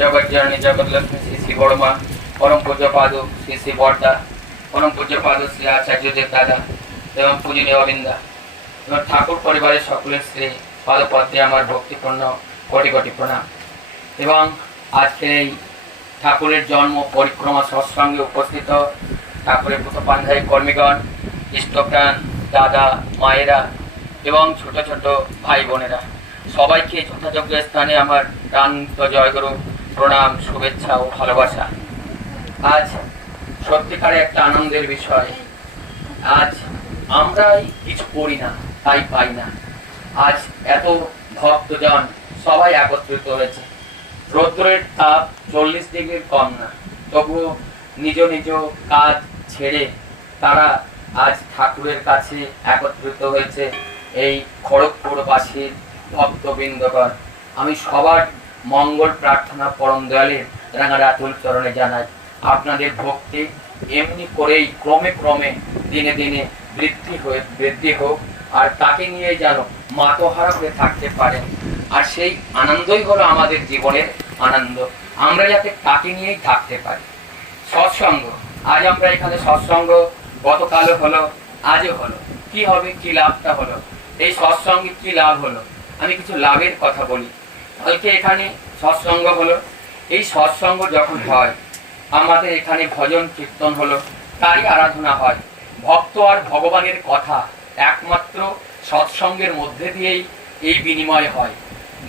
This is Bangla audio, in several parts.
জগৎজননী জগৎলক্ষ্মী শ্রী শ্রী বড়মা পরম পূজ্যপাদ শ্রী শ্রী বর্দা পরম দাদা এবং অবিন্দা এবং ঠাকুর পরিবারের সকলের শ্রী আমার ভক্তিপূর্ণ কোটি কোটি প্রণাম। এবং আজকের এই ঠাকুরের জন্ম পরিক্রমা সৎসঙ্গে উপস্থিত ঠাকুরের পাঞ্জাবী কর্মীগণ, ইষ্টপ্রাণ দাদা, মায়েরা এবং ছোট ছোট ভাই বোনেরা। সবাইকে যথাযোগ্য স্থানে আমার প্রান্ত জয়গুরু প্রণাম, শুভেচ্ছা ও ভালোবাসা। আজ সত্যিকারে একটা আনন্দের বিষয়। আজ আমরাই কিছু করি না, তাই পাই না। আজ এত ভক্তজন সবাই একত্রিত হয়েছে। রৌদ্রের তাপ চল্লিশ ডিগ্রির কম না, তবুও নিজ নিজ কাজ ছেড়ে তারা আজ ঠাকুরের কাছে একত্রিত হয়েছে এই খড়গপুরবাসীর ভক্তবৃন্দগণ, আমি সবার মঙ্গল প্রার্থনা পরম দয়ালের রাঙারাতুল চরণে জানাই। আপনাদের ভক্তি এমনি করেই ক্রমে ক্রমে দিনে দিনে বৃদ্ধি হয়ে, বৃদ্ধি হোক, আর তাকে নিয়ে যেন মাতোহারা হয়ে থাকতে পারেন আর সেই আনন্দই হলো আমাদের জীবনের আনন্দ। আমরা যাতে তাকে নিয়েই থাকতে পারি। সৎসঙ্গ, আজ আমরা এখানে সৎসঙ্গ গতকালও হলো, আজও হলো। কি হবে, কি লাভটা হলো? এই সৎসঙ্গে কি লাভ হলো? আমি কিছু লাভের কথা বলি। কালকে এখানে সৎসঙ্গ হলো। এই সৎসঙ্গ যখন হয়, আমাদের এখানে ভজন কীর্তন হলো, তারই আরাধনা হয়। ভক্ত আর ভগবানের কথা একমাত্র সৎসঙ্গের মধ্যে দিয়েই এই বিনিময় হয়।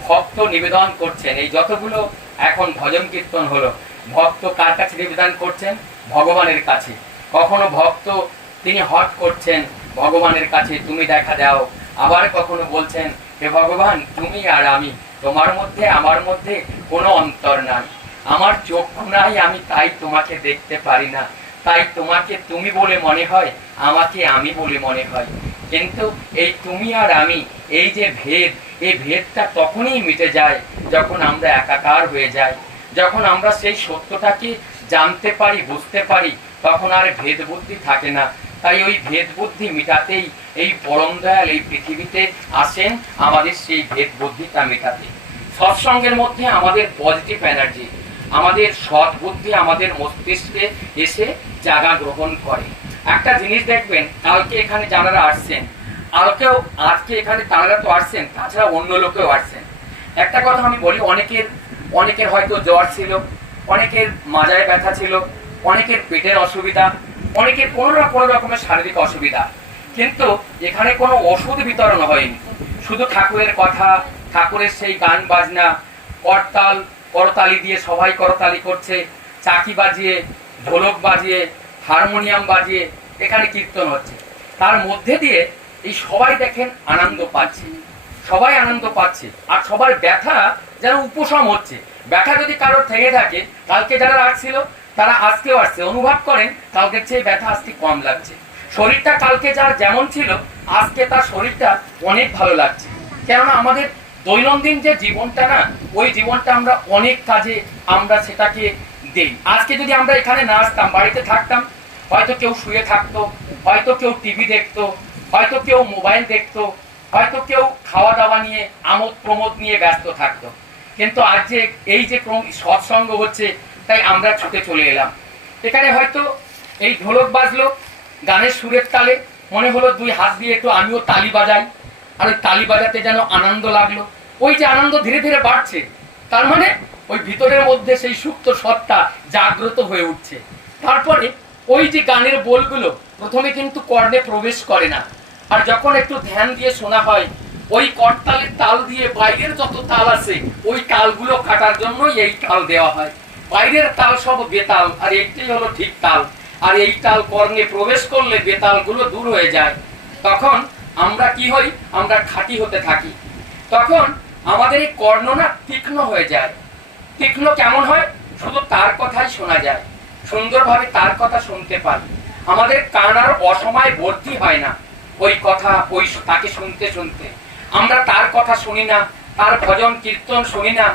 ভক্ত নিবেদন করছেন, এই যতগুলো এখন ভজন কীর্তন হলো, ভক্ত কার কাছে নিবেদন করছেন? ভগবানের কাছে। কখনো ভক্ত তিনি হট করছেন, ভগবানের কাছে তুমি দেখা দাও। আবার কখনো বলছেন হে ভগবান, তুমি আর আমি, তোমার মধ্যে, আমার মধ্যে কোনো অন্তর নাই। আমার চক্ষু নাই, আমি তাই তোমাকে দেখতে পারি না। তাই তোমাকে তুমি বলে মনে হয়, আমাকে আমি বলে মনে হয়। কিন্তু এই তুমি আর আমি, এই যে ভেদ, এই ভেদটা তখনই মিটে যায় যখন আমরা একাকার হয়ে যাই। যখন আমরা সেই সত্যটাকে জানতে পারি, বুঝতে পারি, তখন আর ভেদ বুদ্ধি থাকে না। তাই ওই ভেদ বুদ্ধি মিটাতেই এই পরম দয়াল এই পৃথিবীতে আসেন, আমাদের সেই ভেদ বুদ্ধিটা মেটাতে। সৎসঙ্গের মধ্যে আমাদের পজিটিভ এনার্জি আমাদের সৎ বুদ্ধি আমাদের মস্তিষ্কে এসে জায়গা গ্রহণ করে। একটা জিনিস দেখবেন, কালকে এখানে যারা আসছেন, কালকেও, আজকে এখানে তারা তো আসছেন, তাছাড়া অন্য লোকেও আসছেন। একটা কথা আমি বলি, অনেকের অনেকের হয়তো জ্বর ছিল, অনেকের মাজায় ব্যথা ছিল, অনেকের পেটের অসুবিধা অনেকের কোনো না কোনো রকমের শারীরিক অসুবিধা। কিন্তু এখানে কোনো ওষুধ বিতরণ হয়নি। শুধু ঠাকুরের কথা, ঠাকুরের সেই গান বাজনা, করতাল, করতালি দিয়ে সবাই করতালি করছে, চাকি বাজিয়ে, ঢোলক বাজিয়ে, হারমোনিয়াম বাজিয়ে এখানে কীর্তন হচ্ছে। তার মধ্যে দিয়ে এই সবাই দেখেন আনন্দ পাচ্ছে। সবাই আনন্দ পাচ্ছে। আর সবার ব্যথা যেন উপশম হচ্ছে। ব্যথা যদি কারোর থেকে থাকে, কালকে যারা আসছিল তারা আজকেও আসছে। অনুভব করেন, কালকের চেয়ে ব্যথা আজকে কম লাগছে। শরীরটা কালকে যার যেমন ছিল, আজকে তার শরীরটা অনেক ভালো লাগছে। কেননা আমাদের দৈনন্দিন যে জীবনটা না, ওই জীবনটা আমরা অনেক কাজে আমরা সেটাকে দেই। আজকে যদি আমরা এখানে না আসতাম, বাড়িতে থাকতাম, হয়তো কেউ শুয়ে থাকতো, হয়তো কেউ টিভি দেখতো, হয়তো কেউ মোবাইল দেখতো, হয়তো কেউ খাওয়া দাওয়া নিয়ে আমোদ প্রমোদ নিয়ে ব্যস্ত থাকতো। কিন্তু আজ যে এই যে সৎসঙ্গ হচ্ছে তাই আমরা ছুটে চলে এলাম। এখানে হয়তো এই ঢোলক বাজলো, গানের সুরের তালে। মনে হলো দুই হাত দিয়ে একটু আমিও তালি বাজাই, আর ওই তালি বাজাতে যেন আনন্দ লাগল। ওই যে আনন্দ ধীরে ধীরে বাড়ছে, তার মানে ওই ভিতরের মধ্যে সেই সুপ্ত সত্তা জাগ্রত হয়ে উঠছে। তারপরে ওই যে গানের বোলগুলো, প্রথমে কিন্তু কর্ণে প্রবেশ করে না। আর যখন একটু ধ্যান দিয়ে শোনা হয়, ওই করতালের তাল দিয়ে বাইরের যত তাল আছে, ওই তালগুলো কাটার জন্যই এই তাল দেওয়া হয়। বাইরের তাল সব বেতাল, আর এইটাই হলো ঠিক তাল। আর এই তাল কর্ণে প্রবেশ করলে বেতালগুলো দূর হয়ে যায়। তখন আমরা কি হই? আমরা খাঁটি হতে থাকি। তখন আমাদের এই কর্ণ না তীক্ষ্ণ হয়ে যায়। তীক্ষ্ণ কেমন হয়? শুধু তার কথাই শোনা যায়। সুন্দরভাবে তার কথা শুনতে পারি আমাদের কান আর অসময় ভর্তি হয় না। ওই কথা, ওই তাকে শুনতে শুনতে। আমরা তার কথা শুনি না, তার ভজন কীর্তন শুনি না।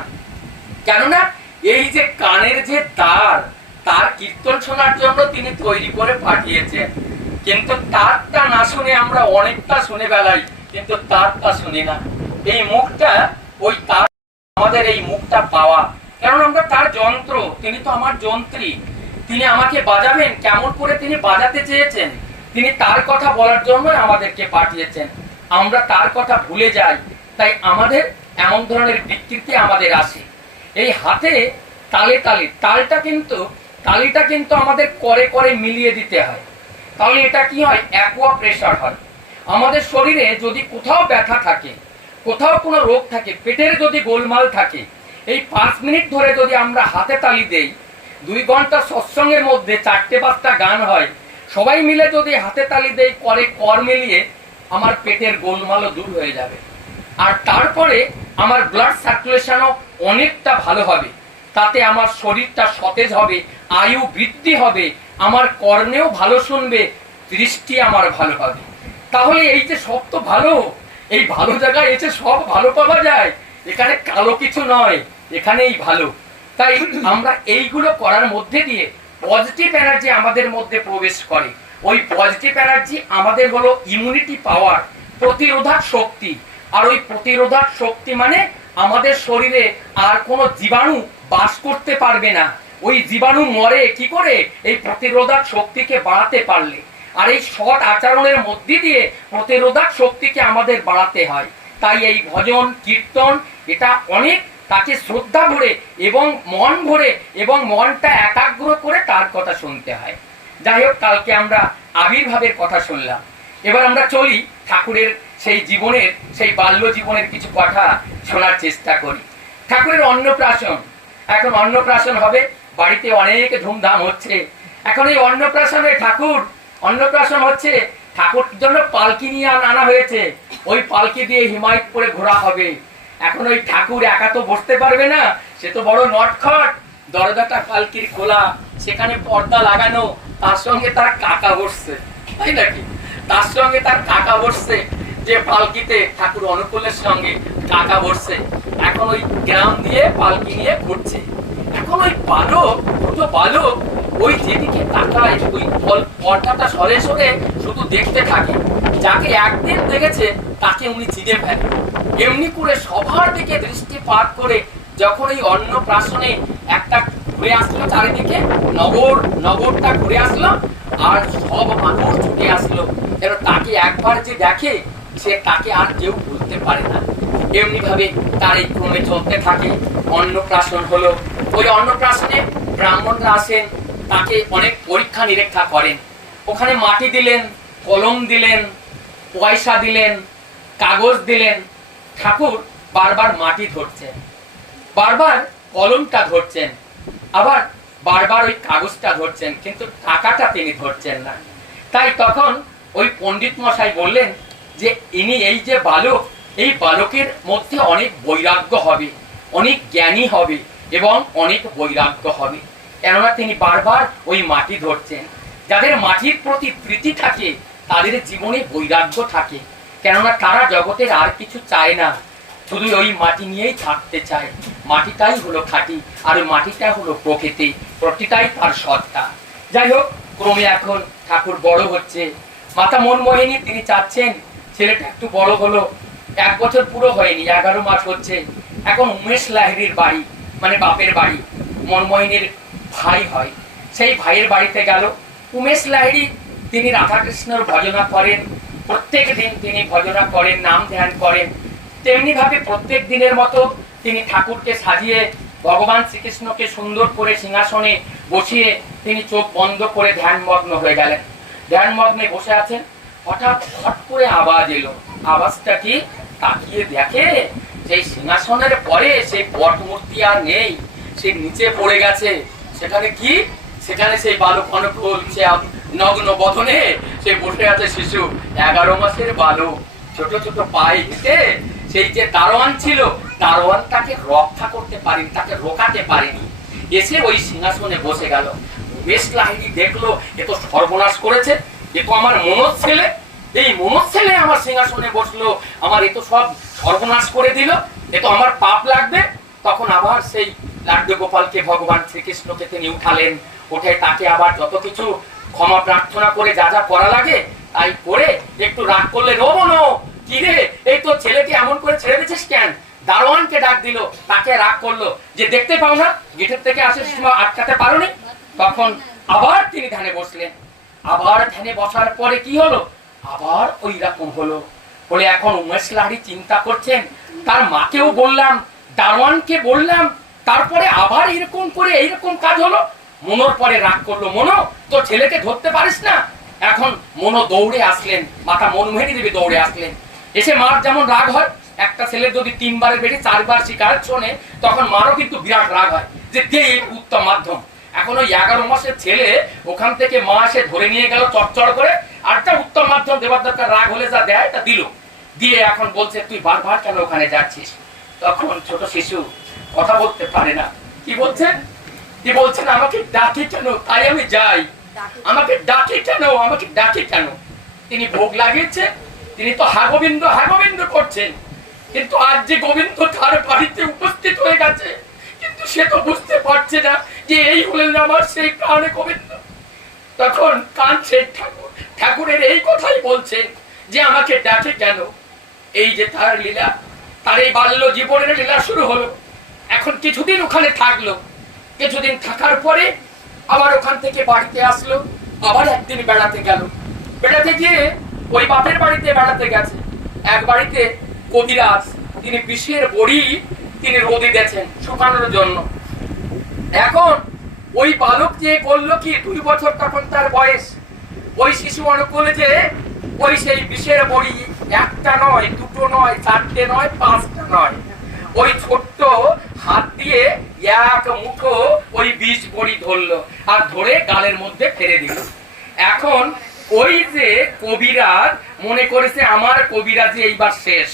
কেননা এই যে কানের যে দ্বার, তার কীর্তন শোনার জন্য তিনি তৈরি করে পাঠিয়েছেন। কিন্তু তারটা না শুনে আমরা অনেকটা শুনে বেড়াই কিন্তু তারটা শুনি না। এই মুখটা, ওই তার আমাদের এই মুখটা পাওয়া। কারণ আমরা তার যন্ত্র, তিনি তো আমার যন্ত্রী। তিনি আমাকে বাজাবেন, কেমন করে তিনি বাজাতে চেয়েছেন? তিনি তার কথা বলার জন্য আমাদেরকে পাঠিয়েছেন। আমরা তার কথা ভুলে যাই, তাই আমাদের এমন ধরনের বিকৃতি আমাদের আসে। এই হাতে তালে তালে, তালটা কিন্তু, তালিটা কিন্তু আমাদের করে করে মিলিয়ে দিতে হয়। তাহলে এটা কি হয়? অ্যাকোয়া প্রেশার হয়। আমাদের শরীরে যদি কোথাও ব্যথা থাকে, কোথাও কোনো রোগ থাকে, পেটের যদি গোলমাল থাকে, এই পাঁচ মিনিট ধরে যদি আমরা হাতে তালি দেই, দুই ঘণ্টা সৎসঙ্গের মধ্যে চারটে পাঁচটা গান হয়, সবাই মিলে যদি হাতে তালি দেই, করে কর মিলিয়ে আমার পেটের গোলমালও দূর হয়ে যাবে। আর তারপরে আমার ব্লাড সার্কুলেশনও অনেকটা ভালো হবে। তাতে আমার শরীরটা সতেজ হবে, আয়ু বৃদ্ধি হবে, আমার কর্ণেও ভালো শুনবে, দৃষ্টি আমার ভালো হবে তাহলে এই যে সব তো ভালো, এই ভালো জায়গায় এসে সব ভালো পাওয়া যায়, এখানে কালো কিছু নয়, এখানেই ভালো। তাই আমরা এইগুলো করার মধ্যে দিয়ে পজিটিভ এনার্জি আমাদের মধ্যে প্রবেশ করে। ওই পজিটিভ এনার্জি আমাদের হলো ইমিউনিটি পাওয়ার প্রতিরোধক শক্তি। আর ওই প্রতিরোধক শক্তি মানে আমাদের শরীরে আর কোনো জীবাণু বাস করতে পারবে না। ওই জীবাণু মরে কি করে? এই প্রতিরোধক শক্তিকে বাড়াতে পারলে। আর এই সৎ আচরণের মধ্যে দিয়ে প্রতিরোধক শক্তিকে আমাদের বাড়াতে হয়। তাই এই ভজন, কীর্তন, এটা অনেক তাকে শ্রদ্ধা ভরে এবং মন ভরে এবং মনটা একাগ্র করে তার কথা শুনতে হয়। যাই হোক, কালকে আমরা আবির্ভাবের কথা শুনলাম। এবার আমরা চলি ঠাকুরের সেই জীবনের, সেই বাল্য জীবনের কিছু কথা শোনার চেষ্টা করি। ঠাকুরের অন্নপ্রাশন। এখন অন্নপ্রাশন হবে, বাড়িতে অনেক ধুমধাম হচ্ছে। এখন এই অন্নপ্রাশনে ঠাকুর, অন্নপ্রাশন হচ্ছে ঠাকুর জন্য পালকি নিয়ে আনা হয়েছে। ওই পালকি দিয়ে হিমায়ত করে ঘোরা হবে। এখন ওই ঠাকুর একা তো বসতে পারবে না, সে তো বড় নটখট। দরজাটা পালকির খোলা, সেখানে পর্দা লাগানো, তার সঙ্গে তার কাকা বসছে। তাই নাকি? তার সঙ্গে তার কাকা বসছে। যে পালকিতে ঠাকুর অনুকূলের সঙ্গে কাকা বসছে, এখন ওই গ্রাম দিয়ে পালকি নিয়ে ঘুরছে। এখন ওই বালক, ছোট বালক, ওই যেদিকে তাকায়, ওই পল- পর্দাটা সরে সরে শুধু দেখতে থাকে। যাকে একদিন দেখেছে, তাকে উনি চিনে ফেলে। এমনি করে সবার দিকে দৃষ্টিপাত করে যখন এই অন্নপ্রাশনে একটা ঘুরে আসলো, চারিদিকে নগর নগরটা ঘুরে আসলো, আর সব মানুষ ছুটে আসলো। যেন তাকে একবার যে দেখে সে তাকে আর কেউ ভুলতে পারে না। এমনি ভাবে তার এই ক্রমে চলতে থাকে অন্নপ্রাশন হলো ওই অন্নপ্রাশনে ব্রাহ্মণরা আসেন, তাকে অনেক পরীক্ষা নিরীক্ষা করেন। ওখানে মাটি দিলেন, কলম দিলেন, পয়সা দিলেন, কাগজ দিলেন। ঠাকুর বারবার মাটি ধরছেন, বারবার কলমটা ধরছেন, আবার বারবার ওই কাগজটা ধরছেন, কিন্তু টাকাটা তিনি ধরছেন না। তাই তখন ওই পণ্ডিত মশাই বললেন যে ইনি এই যে বালক, এই বালকের মধ্যে অনেক বৈরাগ্য হবে, অনেক জ্ঞানী হবে এবং অনেক বৈরাগ্য হবে। কেননা তিনি বারবার ওই মাটি ধরছেন। যাদের মাটির প্রতি প্রীতি থাকে, তাদের জীবনে বৈরাগ্য থাকে। কেননা তারা জগতের আর কিছু চায় না। শুধু ওই মাটি নিয়েই থাকতে চায়। মাটিটাই হলো খাঁটি, আর ওই মাটিটা হলো প্রকৃতি প্রকৃতিটাই তার সত্তা। যাই হোক, ক্রমে এখন ঠাকুর বড় হচ্ছে। মাতা মনমোহিনী তিনি চাচ্ছেন ছেলেটা একটু বড় হলো, এক বছর পুরো হয়নি, এগারো মাস হচ্ছে। এখন উমেশ লাহিড়ির বাড়ি মানে বাপের বাড়ি, মনমোহিনীর ভাই হয়। সেই ভাইয়ের বাড়িতে গেল। উমেশ লাহিড়ি, তিনি রাধাকৃষ্ণর ভজনা করেন। প্রত্যেক দিন তিনি ভজনা করেন, নাম ধ্যান করেন। তেমনি ভাবে প্রত্যেক দিনের মতো তিনি ঠাকুরকে সাজিয়ে, ভগবান শ্রীকৃষ্ণকে সুন্দর করে সিংহাসনে বসিয়ে তিনি চোখ বন্ধ করে ধ্যানমগ্ন হয়ে গেলেন। ধ্যানমগ্নে বসে আছেন। হঠাৎ হট করে আওয়াজ এলো। আওয়াজটা কি তাকিয়ে দেখে? সেই সিংহাসনের পরে সেই পট মূর্তি আর নেই। সে নিচে পড়ে গেছে। সেখানে কি? সেখানে সেই বালক অনুকূল সে নগ্ন বদনে সে বসে আছে শিশু, এগারো মাসের বালক। ছোট ছোট পায়ে হেঁটে সেই যে দারোয়ান ছিল, দারোয়ান তাকে রক্ষা করতে পারেনি, তাকে রোকাতে পারেনি। এসে ওই সিংহাসনে বসে গেল। বেশ লাহিনী দেখল, এ তো সর্বনাশ করেছে। এ তো আমার মনোজ ছেলে, এই মনোজ ছেলে আমার সিংহাসনে বসল, আমার এ তো সব সর্বনাশ করে দিল, এ তো আমার পাপ লাগবে। তখন আবার সেই লাড্ডু গোপালকে ভগবান শ্রীকৃষ্ণকে তিনি উঠালেন, উঠে তাকে আবার যত কিছু ক্ষমা প্রার্থনা করে যা যা করা লাগে, তাই করে একটু রাগ করলে, রোবো নো, কি রে, এই তো ছেলেকে এমন করে ছেড়ে দিয়েছিস কেন? দারোয়ানকে ডাক দিল, তাকে রাগ করল, যে দেখতে পাও না, গেটের থেকে আসে আটকাতে পারোনি? তখন আবার তিনি ধানে বসলেন। আবার ধ্যানে বসার পরে কি হলো? আবার ওই রকম হলো। বলে এখন উমেশ লাহারি চিন্তা করছেন, তার মাকেও বললাম, দারোয়ানকে বললাম, তারপরে আবার এরকম করে এইরকম কাজ হলো? মনোর পরে রাগ করল, মনো তো ছেলেকে ধরতে পারিস না? এখন মনো দৌড়ে আসলেন, মাতা মনমোহিনী দেবী দৌড়ে আসলেন। এসে মার যেমন রাগ হয়, একটা ছেলে যদি তিনবারের বেশি, চারবার শিকার শোনে, তখন মারও কিন্তু বিরাট রাগ হয় যে দে উত্তম মাধ্যম। এখন ওই এগারো মাসের ছেলে ওখান থেকে মা এসে ধরে নিয়ে গেল চটচড় করে আরেকটা উত্তম মাধ্যম দেবার দরকার রাগ হলে যা দেয় তা দিল। দিয়ে এখন বলছে তুই বারবার কেন ওখানে যাচ্ছিস? তখন ছোট শিশু কথা বলতে পারে না। কি বলছেন কি বলছেন আমাকে ডাকে কেন? তাই আমি যাই। আমাকে ডাকে কেন? আমাকে ডাকে কেন? তিনি ভোগ লাগিয়েছে তিনি তো হাগোবিন্দ হাগোবিন্দ করছেন। কিন্তু আজ যে গোবিন্দ তার বাড়িতে উপস্থিত হয়ে গেছে কিন্তু সে তো বুঝতে পারছে না যে এই হলেন আমার, সেই প্রাণে গোবিন্দ। তখন কাঁদছেন ঠাকুর। ঠাকুরের এই কথাই বলছেন যে আমাকে ডাকে কেন? এই যে তার লীলা, তার এই বাল্য জীবনের লীলা শুরু হলো। এখন কিছুদিন ওখানে থাকল। কিছুদিন থাকার পরে আবার ওখান থেকে বাড়িতে আসলো, আবার একদিন বেড়াতে গেল। বেড়াতে গিয়ে ওই বাপের বাড়িতে বেড়াতে গেছে। এক বাড়িতে কবিরাজ, তিনি বিষের বড়ি, তিনি রোদে দিয়েছেন শুকানোর জন্য। এখন ওই বালক যে বলল কি, দুই বছর তখন তার বয়স। ওই শিশু অনুকূলে যে, ওই সেই বিষের বড়ি একটা নয়, দুটো নয়, চারটে নয়, পাঁচটা নয়। ওই ছোট্ট হাত দিয়ে এক মুঠো ওই বিষ বড়ি ধরলো আর ধরে গালের মধ্যে ফেলে দিল। এখন ওই যে কবিরাজ মনে করেছে, আমার কবিরাজি এইবার শেষ।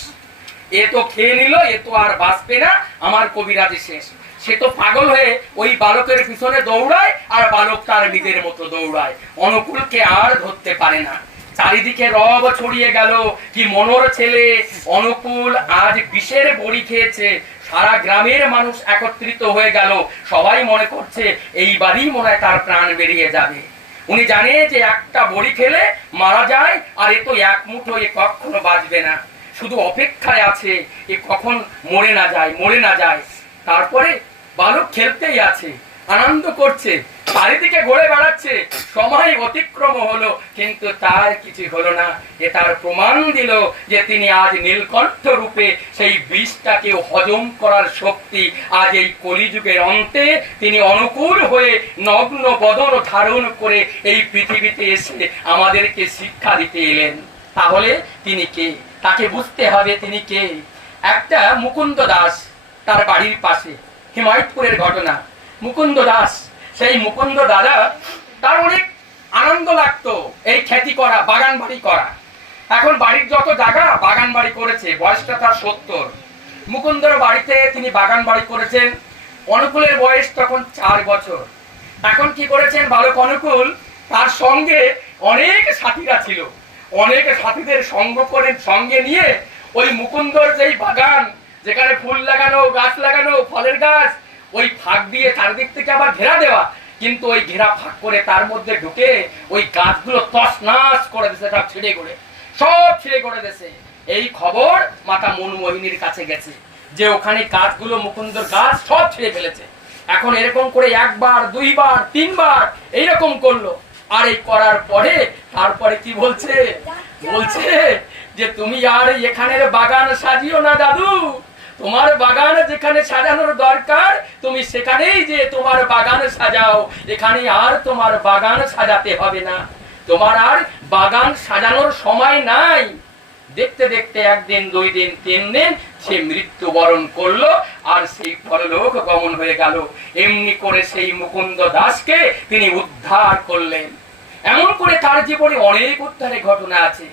এ তো খেয়ে নিল, এ তো আর বাঁচবে না, আমার কবিরাজি শেষ। সে তো পাগল হয়ে ওই বালকের পিছনে দৌড়ায় আর বালক তার নিজের মতো দৌড়ায়। অনুকূলকে আর ধরতে পারে না। চারিদিকে রব ছড়িয়ে গেল। কি মনোর ছেলে। অনুকূল আজ বিষের বড়ি খেয়েছে। সারা গ্রামের মানুষ একত্রিত হয়ে গেল। সবাই মনে করছে এইবারই মনে হয় তার প্রাণ বেরিয়ে যাবে। উনি জানে যে একটা বড়ি খেলে মারা যায় আর এ তো এক মুঠো এ কখনো বাঁচবে না। শুধু অপেক্ষায় আছে, এ কখন মরে না যায়, মরে না যায়। তারপরে বালক খেলতেই আছে, আনন্দ করছে, চারিদিকে ঘুরে বেড়াচ্ছে, সময় অতিক্রম হলো, কিন্তু তার কিছু হলো না। এ তার প্রমাণ দিল যে তিনি আজ নীলকণ্ঠ রূপে সেই বিষটাকে হজম করার শক্তি আজ এই কলিযুগের অন্তে তিনি অনুকূল হয়ে নগ্ন বদন ধারণ করে এই পৃথিবীতে এসে আমাদেরকে শিক্ষা দিতে এলেন। তাহলে তিনি কে? তাকে বুঝতে হবে তিনি কে। একটা মুকুন্দ দাস তার বাড়ির পাশে। হিমায়তপুরের ঘটনা। মুকুন্দ দাস, সেই মুকুন্দ দাদা, তার অনেক আনন্দ লাগতো, এই খ্যাতি করা বাগান বাড়ি করা। এখন বাড়ির যত জায়গা বাগান বাড়ি করেছে, বয়সটা তার সত্তর। মুকুন্দর বাড়িতে তিনি বাগান বাড়ি করেছেন, অনুকূলের বয়স তখন চার বছর। এখন কি করেছেন, বালক অনুকূল, তার সঙ্গে অনেক সাথীরা ছিল। অনেক সাথীদের সঙ্গ করে সঙ্গে নিয়ে ওই মুকুন্দর যেই বাগান যেখানে ফুল লাগানো, গাছ লাগানো, ফলের গাছ, ওই ফাঁক দিয়ে চারিদিক থেকে আবার ঘেরা দেওয়া। কিন্তু ওই ঘেরা ফাঁক করে তার মধ্যে ঢুকে ওই গাছগুলো তছনাছ করে দিছে সব ছিঁড়ে করে সব ছিঁড়ে করে দিছে এই খবর মাতা মনমোহিনীর কাছে গেছে, যে ওখানে গাছগুলো, মুকুন্দর গাছ, সব ছিঁড়ে ফেলেছে। এখন এরকম করে একবার, দুইবার, তিনবার এইরকম করল। আর এই করার পরে তারপরে কি বলছে? বলছে যে, তুমি আর এখানের বাগান সাজিও না, দাদু। তোমার বাগান যেখানে সাজানোর দরকার, তুমি সেখানেই যে তোমার বাগান সাজাও এখানে আর তোমার বাগান সাজাতে হবে না। তোমার আর বাগান সাজানোর সময় নাই। দেখতে দেখতে একদিন, দুই দিন, তিন দিন সে মৃত্যুবরণ করল, আর সেই পরলোক গমন হয়ে গেল। এমনি করে সেই মুকুন্দ দাসকে তিনি উদ্ধার করলেন। এমন করে তার জীবনে অনেক উদ্ধারের ঘটনা আছে।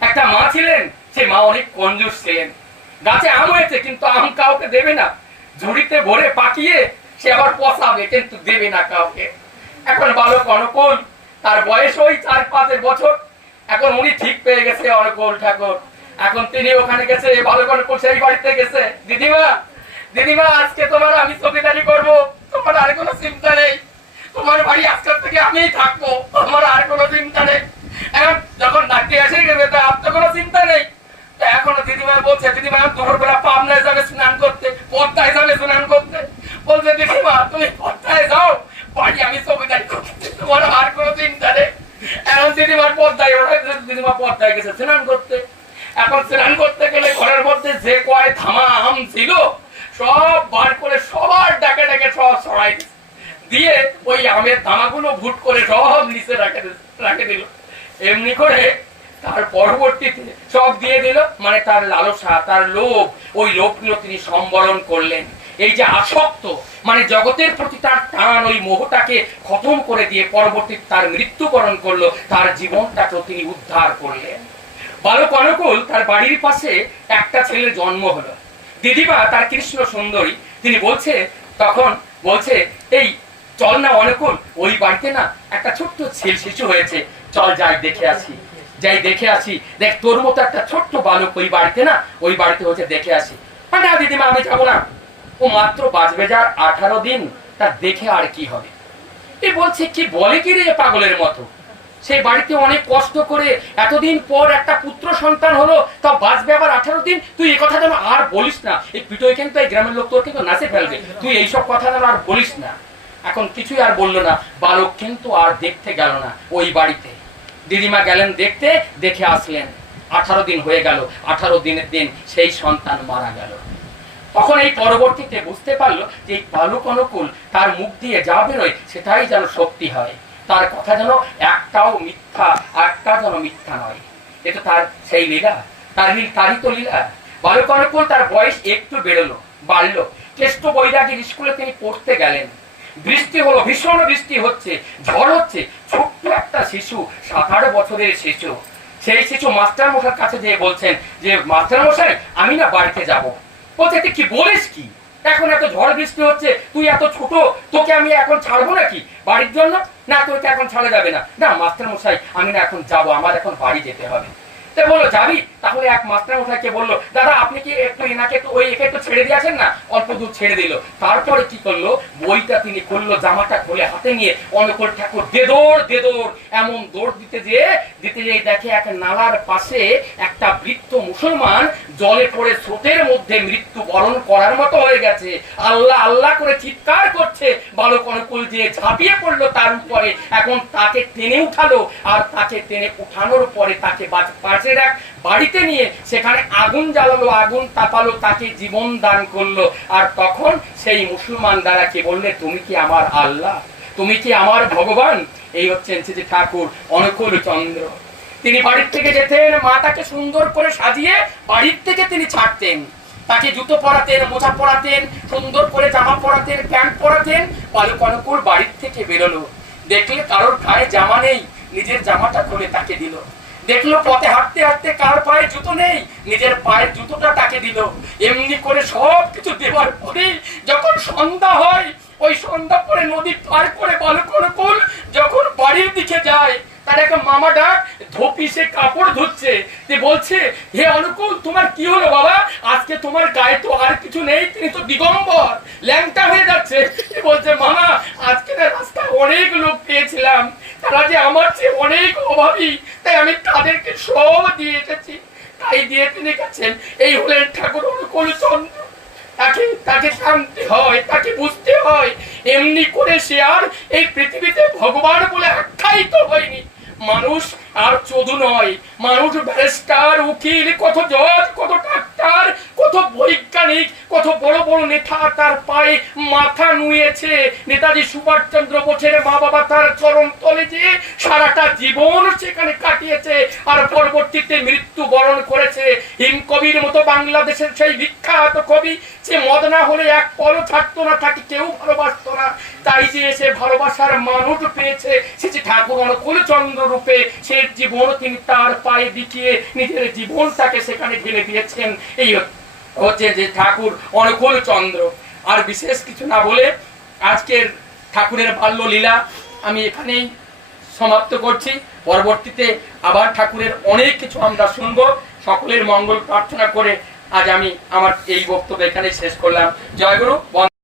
একটা মা ছিলেন, সে মা অনেক কঞ্জুস ছিলেন। গাছে আম হয়েছে, কিন্তু আম কাউকে দেবে না। ঝুড়িতে ভরে পাকিয়ে সে আবার পচাবে কিন্তু দেবে না কাউকে। এখন বালক অনুকূল, তার বয়স ওই চার পাঁচের বছর। এখন উনি ঠিক পেয়ে গেছে অনুকূল ঠাকুর। এখন তিনি ওখানে গেছে বালক অনুকূল সেই বাড়িতে গেছে। দিদিমা দিদিমা, আজকে তোমার আমি চকিদারি করব। তোমার আর কোনো চিন্তা নেই। তোমার বাড়ি আজকের থেকে আমিই থাকব। তোমার আর কোনো চিন্তা নেই। এখন যখন ডাকতে আসে গেবে তো আর তো কোনো চিন্তা নেই। দিদিমা বলছে, দিদিমা, দুপুরবেলা পাবনায় যাবে স্নান করতে, পদ্মায় যাবে স্নান করতে। বলছে, দিদিমা, তুমি পদ্মায় যাও, বাড়ি আমি চৌকিদারি করতে। তোমার আর কোনো চিন্তা নেই এখন দিদিমার পদ্মায়, ওরা দিদিমা পদ্মায় গেছে স্নান করতে। এখন স্নান করতে গেলে ঘরের মধ্যে যে কয় থামা আম ছিল, সব বার করে সবার ডাকে ডাকে সব সরাই দিয়ে ওই আমের দামাগুলো ভুট করে সব নিচে রাখে রাখে দিল। এমনি করে তার পরবর্তীতে সব দিয়ে দিল মানে তার লালসা, তার লোভ, ওই লোভগুলো তিনি সম্বরণ করলেন। এই যে আসক্ত মানে জগতের প্রতি তার টান, ওই মোহটাকে খতম করে দিয়ে পরবর্তীতে তার মৃত্যুবরণ করল, তার জীবনটাকেও তিনি উদ্ধার করলেন। বালক অনুকূল তার বাড়ির পাশে একটা ছেলের জন্ম হলো। দিদিমা, তার কৃষ্ণ সুন্দরী, তিনি বলছে, তখন বলছে, এই, চল না অনুকূল, ওই বাড়িতে না একটা ছোট্ট ছেলে, শিশু হয়েছে। চল যাই, দেখে আসি। যাই দেখে আসি। দেখ, তোর মতো একটা ছোট্ট বালক ওই বাড়িতে না, ওই বাড়িতে হচ্ছে দেখে আসি। "আরে না দিদিমা, আমি যাব না। ও মাত্র বাঁচবে যার আঠারো দিন, তা দেখে আর কি হবে? এ বলছে, কি বলে কি রে পাগলের মতো? সেই বাড়িতে অনেক কষ্ট করে এতদিন পর একটা পুত্র সন্তান হলো তা বাঁচবে আবার আঠারো দিন? তুই এই কথা যেন আর বলিস না। এই পিটোই কিন্তু এই গ্রামের লোক তোর কিন্তু নাচে ফেলবে। তুই এইসব কথা যেন আর বলিস না। এখন কিছুই আর বলল না। বালক কিন্তু আর দেখতে গেল না ওই বাড়িতে। দিদিমা গেলেন দেখতে, দেখে আসলেন। আঠারো দিন হয়ে গেল, আঠারো দিনের দিন সেই সন্তান মারা গেল। তখন এই পরবর্তীতে বুঝতে পারল যে এই বালক অনুকূল তার মুখ দিয়ে যা বেরোয় সেটাই যেন শক্তি হয়। তার কথা যেন একটাও মিথ্যা, একটা যেন মিথ্যা নয়। এটা তার সেই লীলা, তার তারই তো লীলা। বালক অনুকূল তার বয়স একটু বেরোলো, বাড়লো। কেষ্ট বৈরাগীর স্কুলে তিনি পড়তে গেলেন। বৃষ্টি হলো, ভীষণ বৃষ্টি হচ্ছে, ঝড় হচ্ছে। ছোট্ট একটা শিশু সাত আট বছরের শিশু। সেই শিশু মাস্টার মশার কাছে যেয়ে বলছেন যে মাস্টার মশাই আমি না বাড়িতে যাব। বলছে, তুই কি বলিস কি? এখন এত ঝড় বৃষ্টি হচ্ছে, তুই এত ছোট, তোকে আমি এখন ছাড়বো নাকি? বাড়ির জন্য? না, তোকে এখন ছাড়া যাবে না। না মাস্টার মশাই আমি না এখন যাব, আমার এখন বাড়ি যেতে হবে। তা বলল যাবি? তাহলে এক মাস্টার মশাইকে বলল, দাদা, আপনি কি একটু এনাকে একটু ওই একে একটু ছেড়ে দিয়েছেন না? অল্প দূর ছেড়ে দিল। তারপরে কি করল? বইটা তিনি খুললো, জামাটা খুলে হাতে নিয়ে অনুকূল ঠাকুর দেদোর দেদোর এমন দৌড় দিতে যেয়ে দিতে যেয়ে দেখে এক নালার পাশে একটা বৃদ্ধ মুসলমান জলে পড়ে স্রোতের মধ্যে মৃত্যু বরণ করার মতো হয়ে গেছে। আল্লাহ আল্লাহ করে চিৎকার করছে। বালক অনুকূল যে ঝাঁপিয়ে পড়ল তার উপরে, এখন তাকে টেনে উঠালো। আর তাকে টেনে উঠানোর পরে তাকে বাচ- পাশের এক বাড়িতে নিয়ে সেখানে আগুন জ্বালালো, আগুন তাপালো, তাকে জীবন দান করল। আর তখন সেই মুসলমান দ্বারা কে বললে, তুমি কি আমার আল্লাহ? তুমি কি আমার ভগবান? এই হচ্ছেন শ্রী ঠাকুর, অনুকূল চন্দ্র। তিনি বাড়ির থেকে যেতেন মা তাকে সুন্দর করে সাজিয়ে বাড়ির থেকে তিনি ছাড়তেন। তাকে জুতো পরাতেন, মোজা পরাতেন, সুন্দর করে জামা পরাতেন, প্যান্ট পরাতেন, বালক অনুকূল বাড়ির থেকে বেরোলো। দেখলে কারোর গায়ে জামা নেই, নিজের জামাটা খুলে তাকে দিল। দেখল পথে হাঁটতে হাঁটতে কার পায়ে জুতো নেই? নিজের পায়ের জুতোটা তাকে দিল। এমনি করে সব কিছু দেওয়ার পরে যখন সন্ধ্যা হয়, ওই সন্ধ্যা পরে নদী পার করে বালক যখন বাড়ির দিকে যায়, তার একটা মামা ডাক, ধোপি সে কাপড় ধুচ্ছে। যে বলছে, হে অনুকূল তোমার কি হলো বাবা? আজকে তোমার গায়ে তো আর কিছু নেই, তিনি তো দিগম্বর, ল্যাংটা হয়ে যাচ্ছে। বলছে, মামা, আজকে না রাস্তায় অনেক লোক পেয়েছিলাম। তারা যে আমার চেয়ে অনেক অভাবী তাই আমি তাদেরকে সব দিয়ে এসেছি, তাই দিয়ে তিনি গেছেন। এই হলেন ঠাকুর অনুকূল চন্দ্র। তাকে তাকে শান্তি হয়, তাকে বুঝতে হয়, এমনি করে সে আর এই পৃথিবীতে ভগবান বলে আখ্যায়িত হয়নি। মানুষ আর চোদু নয়। মানুষ ব্যারিস্টার, উকিল, কত জজ, কত ডাক্তার, কত বৈজ্ঞানিক, কত বড় বড় নেতা তার পায়ে মাথা নুয়েছে। নেতাজি সুভাষচন্দ্র বোসের মা বাবা তার চরণ তলে যে সারাটা জীবন সেখানে কাটিয়েছে আর পরবর্তীতে মৃত্যু বরণ করেছে। হিম কবির মতো বাংলাদেশের সেই বিখ্যাত কবি সে মদ না হলে এক পলও থাকতো না, তাকে কেউ ভালোবাসতো না। তাই যে সে ভালোবাসার মানুষ পেয়েছে, সে যে ঠাকুর অনুকূল চন্দ্র রূপে, সে জীবন তিনি তার পায়ে দিকিয়ে নিজের জীবনটাকে সেখানে ঢেলে দিয়েছেন। এই হচ্ছে যে ঠাকুর অনুকূল চন্দ্র। আর বিশেষ কিছু না বলে আজকের ঠাকুরের বাল্য লীলা আমি এখানেই সমাপ্ত করছি। পরবর্তীতে আবার ঠাকুরের অনেক কিছু আমরা শুনব। সকলের মঙ্গল প্রার্থনা করে আজ আমি আমার এই বক্তব্য এখানেই শেষ করলাম। জয় গুরু, বন্দে